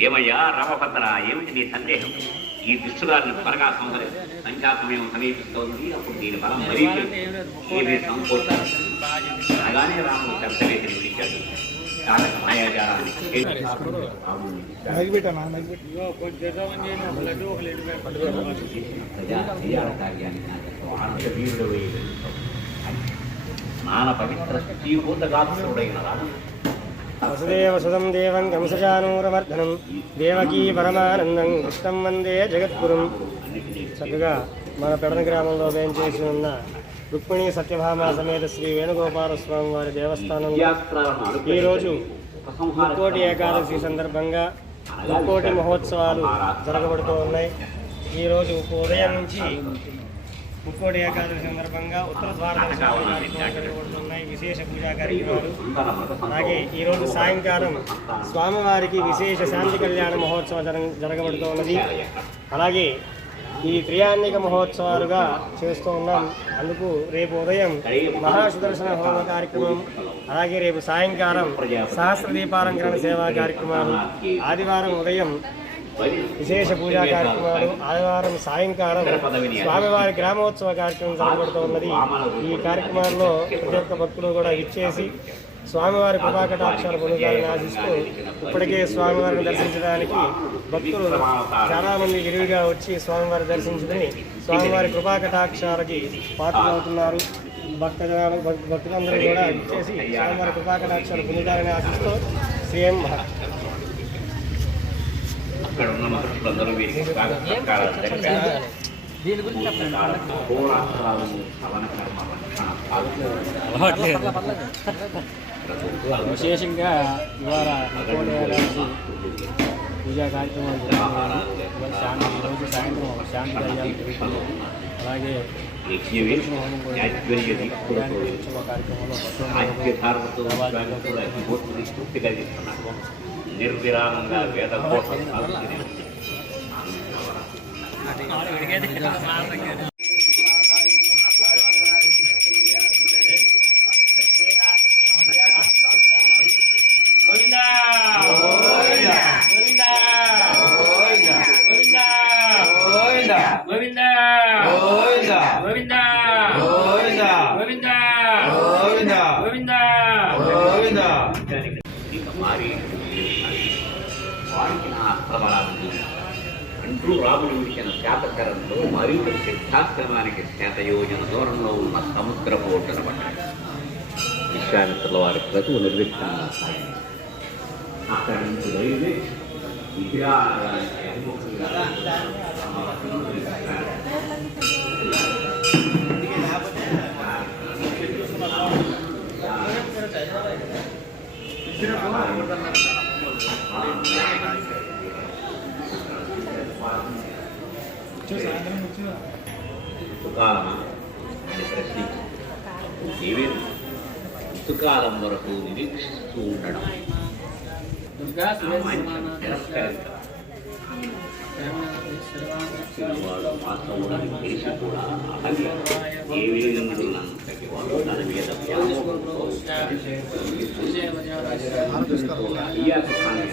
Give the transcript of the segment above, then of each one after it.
ఏమయ్యా రామభద్ర ఏమిటి నీ సందేహం? ఈ దుష్టుగారిని త్వరగా సంహరి సంఖ్యాసమయం సమీపిస్తోంది. అప్పుడు దీని బలం మరీ ఏమీ సంకోచారు అనగానే రాముడు శబ్దవేదిని విడిచాడు కారక మాయాజాలాన్ని నగిపెట్టానా నగిపెట్టి పవిత్ర శ్రీభూత గాత్రుడైన రాముడు వసుదేవసుతం దేవం కంసచానూరమర్దనం దేవకీ పరమానందం. కృష్ణం వందే జగత్పురం చక్కగా మన పెడన గ్రామంలో చేసి ఉన్న రుక్మిణి సత్యభామ సమేత శ్రీ వేణుగోపాలస్వామి వారి దేవస్థానంలో ఈరోజు ముక్కోటి ఏకాదశి సందర్భంగా ముక్కోటి మహోత్సవాలు జరగబడుతూ ఉన్నాయి. ఈరోజు ఉదయం నుంచి ముక్కోడి ఏకాదశి సందర్భంగా ఉత్తర ద్వార దర్శనాలు విశేష పూజా కార్యక్రమాలు. అలాగే ఈరోజు సాయంకాలం స్వామివారికి విశేష శాంతి కళ్యాణ మహోత్సవం జరగ జరగబడుతూ ఉన్నది. అలాగే ఈ త్రియాన్నిక మహోత్సవాలుగా చేస్తూ ఉన్నాం. అందుకు రేపు ఉదయం మహాసుదర్శన హోమ కార్యక్రమం అలాగే రేపు సాయంకాలం సహస్ర దీపాలంకరణ సేవా కార్యక్రమాలు ఆదివారం ఉదయం విశేష పూజా కార్యక్రమాలు ఆదివారం సాయంకాలం స్వామివారి గ్రామోత్సవ కార్యక్రమం జరగబడుతూ ఉన్నది. ఈ కార్యక్రమాల్లో ప్రతి ఒక్క భక్తులు కూడా ఇచ్చేసి స్వామివారి కృపాకటాక్షాలు పొందుతారని ఆశిస్తూ ఇప్పటికే స్వామివారిని దర్శించడానికి భక్తులు చాలామంది విరివిగా వచ్చి స్వామివారి దర్శించుకుని స్వామివారి కృపాకటాక్షాలకి పాత్రలవుతున్నారు. భక్తజనాలు భక్- భక్తులందరూ కూడా ఇచ్చేసి స్వామివారి కృపాకటాక్షాలు పొందుతారని ఆశిస్తూ సీఎం అక్కడ ఉన్న మహర్షులందరూ వీరికి. దీని గురించి. విశేషంగా ఇవాళ పూజా కార్యక్రమాలు జరుగుతున్నాయి శాంతి ఈరోజు సాయంత్రం శాంతి అలాగే కార్యక్రమంలో ఆజ్ఞధారలతో విశ్వామిత్రుడు అగ్నిహోత్రుడి స్ఫూర్తి కలిగిస్తున్నారు నిర్విరామంగా వేద కోట సాగుతూనే ఉంది. ఇక వారికి నా అస్త్రబలాన్ని అంటూ రాముడు విడిచిన శాతకరంలో మరింత సిద్ధాశ్రమానికి శాతయోజన దూరంలో ఉన్న సముద్ర పోటన పడ్డాడు విశ్వామిత్రుల వారి క్రతువు నిర్విఘ్నంగా సాగింది. అక్కడి నుంచి రైల్వే విద్యా సుకాలమా అని సుకాలం వరకు నిరీక్షిస్తూ ఉండడం. వాడు వాస్తవాన్ని తెలిసి కూడా అలాగే ఏ విధంగానంతటి వాడు? తన మీద వ్యామోహంతో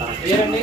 పేరండి?